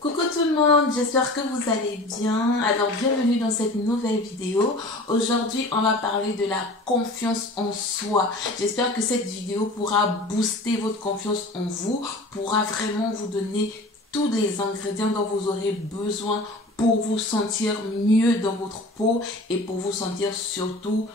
Coucou tout le monde, j'espère que vous allez bien. Alors bienvenue dans cette nouvelle vidéo. Aujourd'hui on va parler de la confiance en soi. J'espère que cette vidéo pourra booster votre confiance en vous, pourra vraiment vous donner tous les ingrédients dont vous aurez besoin pour vous sentir mieux dans votre peau et pour vous sentir surtout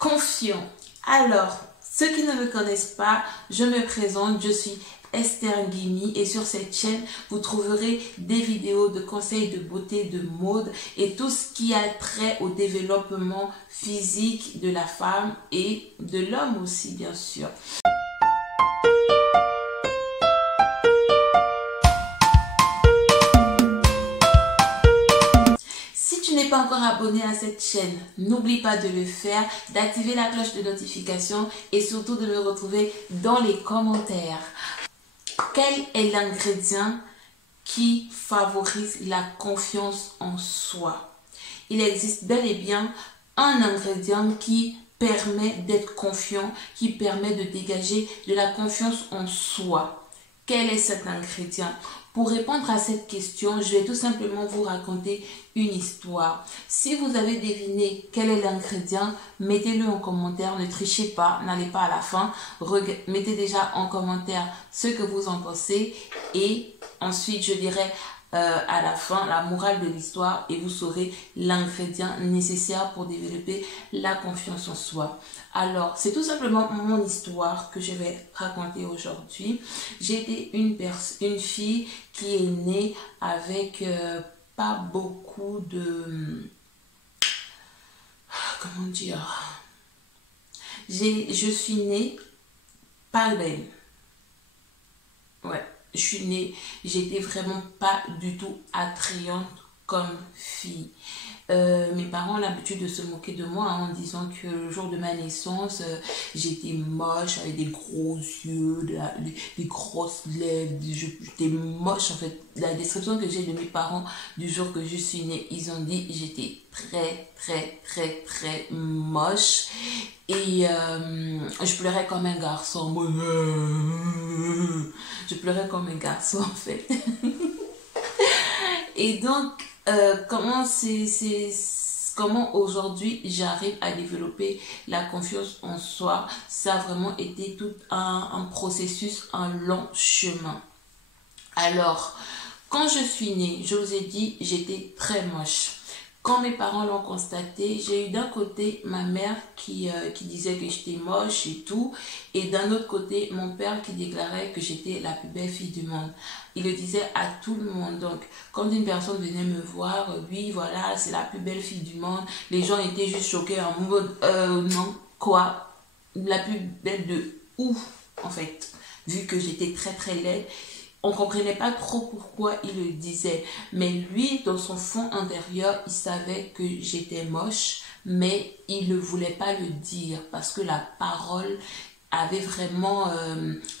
confiant. Alors, ceux qui ne me connaissent pas, je me présente, je suis Esther Nguimi et sur cette chaîne, vous trouverez des vidéos de conseils de beauté, de mode et tout ce qui a trait au développement physique de la femme et de l'homme aussi, bien sûr. Si tu n'es pas encore abonné à cette chaîne, n'oublie pas de le faire, d'activer la cloche de notification et surtout de me retrouver dans les commentaires. Quel est l'ingrédient qui favorise la confiance en soi? Il existe bel et bien un ingrédient qui permet d'être confiant, qui permet de dégager de la confiance en soi. Quel est cet ingrédient? Pour répondre à cette question, je vais tout simplement vous raconter une histoire. Si vous avez deviné quel est l'ingrédient, mettez-le en commentaire, ne trichez pas, n'allez pas à la fin. Mettez déjà en commentaire ce que vous en pensez et ensuite je dirai à la fin la morale de l'histoire et vous saurez l'ingrédient nécessaire pour développer la confiance en soi. Alors, c'est tout simplement mon histoire que je vais raconter aujourd'hui. J'ai été une fille qui est née avec pas beaucoup de... Comment dire? Je suis née pas belle. Ouais, je suis née, j'étais vraiment pas du tout attrayante comme fille. Mes parents ont l'habitude de se moquer de moi en disant que le jour de ma naissance, j'étais moche, avec des gros yeux, des grosses lèvres, j'étais moche en fait. La description que j'ai de mes parents du jour que je suis née, ils ont dit j'étais très moche et je pleurais comme un garçon. Je pleurais comme un garçon en fait. Et donc, comment aujourd'hui j'arrive à développer la confiance en soi? Ça a vraiment été tout un processus, un long chemin. Alors, quand je suis née, je vous ai dit, j'étais très moche. Quand mes parents l'ont constaté, j'ai eu d'un côté ma mère qui disait que j'étais moche et tout, et d'un autre côté mon père qui déclarait que j'étais la plus belle fille du monde. Il le disait à tout le monde. Donc quand une personne venait me voir, oui voilà, c'est la plus belle fille du monde, les gens étaient juste choqués en mode non, quoi, la plus belle de où en fait, vu que j'étais très laide. On ne comprenait pas trop pourquoi il le disait. Mais lui, dans son fond intérieur, il savait que j'étais moche, mais il ne voulait pas le dire parce que la parole avait vraiment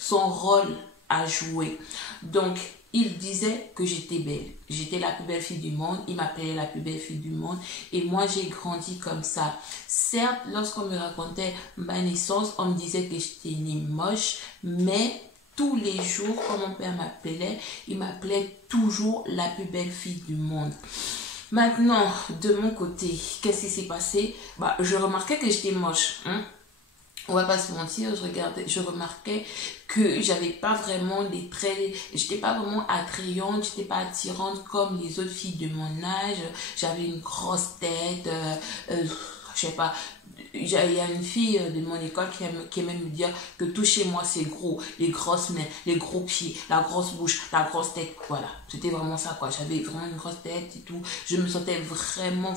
son rôle à jouer. Donc, il disait que j'étais belle. J'étais la plus belle fille du monde. Il m'appelait la plus belle fille du monde. Et moi, j'ai grandi comme ça. Certes, lorsqu'on me racontait ma naissance, on me disait que j'étais née moche, mais... tous les jours, quand mon père m'appelait, il m'appelait toujours la plus belle fille du monde. Maintenant, de mon côté, qu'est-ce qui s'est passé? Je remarquais que j'étais moche. On va pas se mentir, je remarquais que j'avais pas vraiment des traits, j'étais pas vraiment attrayante, j'étais pas attirante comme les autres filles de mon âge. J'avais une grosse tête, je sais pas. Il y a une fille de mon école qui aimait me dire que tout chez moi c'est gros, les grosses mains, les gros pieds, la grosse bouche, la grosse tête, voilà, c'était vraiment ça quoi, j'avais vraiment une grosse tête et tout, je me sentais vraiment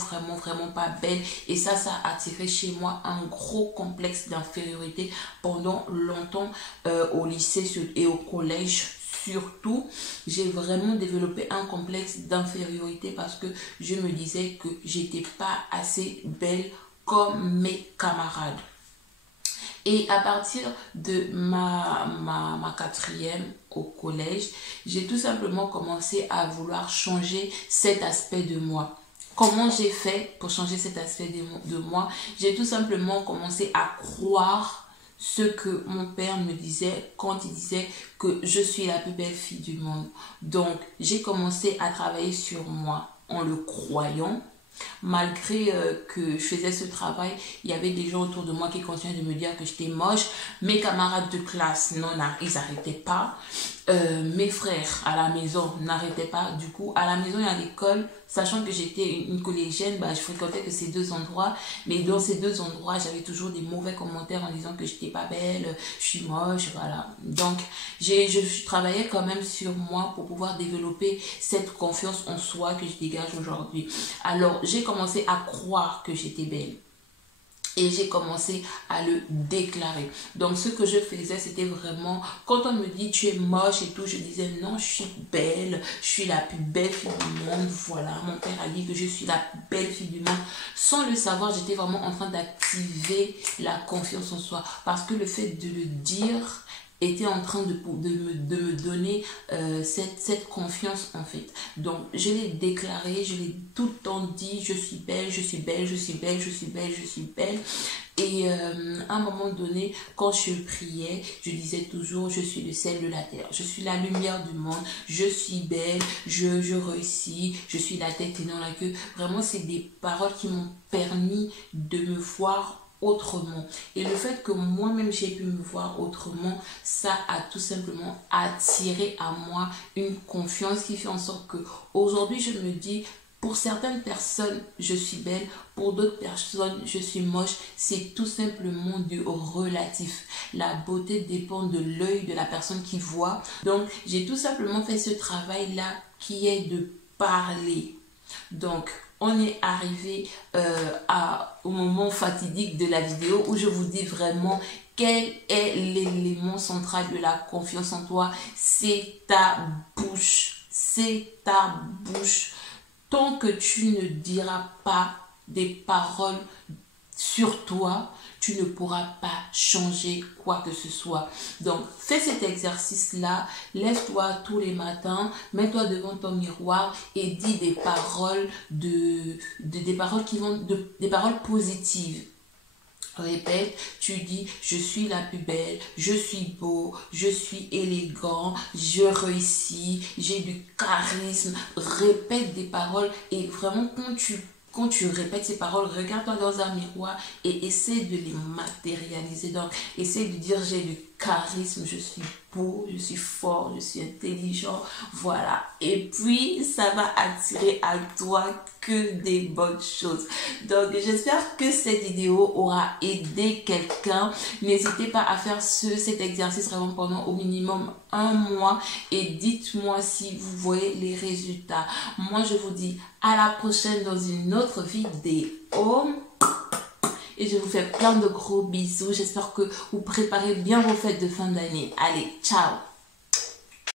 pas belle et ça a attiré chez moi un gros complexe d'infériorité pendant longtemps au lycée et au collège. Surtout, j'ai vraiment développé un complexe d'infériorité parce que je me disais que j'étais pas assez belle comme mes camarades. Et à partir de ma quatrième au collège, j'ai tout simplement commencé à vouloir changer cet aspect de moi. Comment j'ai fait pour changer cet aspect de moi? J'ai tout simplement commencé à croire ce que mon père me disait quand il disait que je suis la plus belle fille du monde. Donc, j'ai commencé à travailler sur moi en le croyant. Malgré que je faisais ce travail, il y avait des gens autour de moi qui continuaient de me dire que j'étais moche. Mes camarades de classe, non, ils n'arrêtaient pas. Mes frères à la maison n'arrêtaient pas. Du coup, à la maison et à l'école, sachant que j'étais une collégienne, je fréquentais que ces deux endroits. Mais dans ces deux endroits, j'avais toujours des mauvais commentaires en disant que j'étais pas belle, je suis moche, voilà. Donc, je travaillais quand même sur moi pour pouvoir développer cette confiance en soi que je dégage aujourd'hui. Alors, j'ai commencé à croire que j'étais belle. Et j'ai commencé à le déclarer. Donc, ce que je faisais, c'était vraiment, quand on me dit tu es moche et tout, je disais non, je suis belle, je suis la plus belle fille du monde. Voilà, mon père a dit que je suis la plus belle fille du monde. Sans le savoir, j'étais vraiment en train d'activer la confiance en soi. Parce que le fait de le dire était en train de me donner cette confiance en fait. Donc je l'ai déclaré, je l'ai tout le temps dit, je suis belle, je suis belle, je suis belle, je suis belle, je suis belle. Et à un moment donné, quand je priais, je disais toujours, je suis le sel de la terre, je suis la lumière du monde, je suis belle, je réussis, je suis la tête et non la queue. Vraiment, c'est des paroles qui m'ont permis de me voir autrement. Et le fait que moi-même j'ai pu me voir autrement, ça a tout simplement attiré à moi une confiance qui fait en sorte que aujourd'hui je me dis, pour certaines personnes je suis belle, pour d'autres personnes je suis moche. C'est tout simplement du relatif. La beauté dépend de l'œil de la personne qui voit. Donc j'ai tout simplement fait ce travail là qui est de parler. Donc on est arrivé au moment fatidique de la vidéo où je vous dis vraiment quel est l'élément central de la confiance en toi. C'est ta bouche. C'est ta bouche. Tant que tu ne diras pas des paroles sur toi, tu ne pourras pas changer quoi que ce soit. Donc, fais cet exercice-là, lève-toi tous les matins, mets-toi devant ton miroir et dis des paroles, des paroles positives. Répète, tu dis, je suis la plus belle, je suis beau, je suis élégant, je réussis, j'ai du charisme. Répète des paroles et vraiment quand tu répètes ces paroles, regarde-toi dans un miroir et essaie de les matérialiser. Donc, essaie de dire j'ai du charisme, je suis beau, je suis fort, je suis intelligent, voilà. Et puis, ça va attirer à toi que des bonnes choses. Donc, j'espère que cette vidéo aura aidé quelqu'un. N'hésitez pas à faire cet exercice vraiment pendant au minimum 1 mois et dites-moi si vous voyez les résultats. Moi, je vous dis à la prochaine dans une autre vidéo. Et je vous fais plein de gros bisous. J'espère que vous préparez bien vos fêtes de fin d'année. Allez, ciao!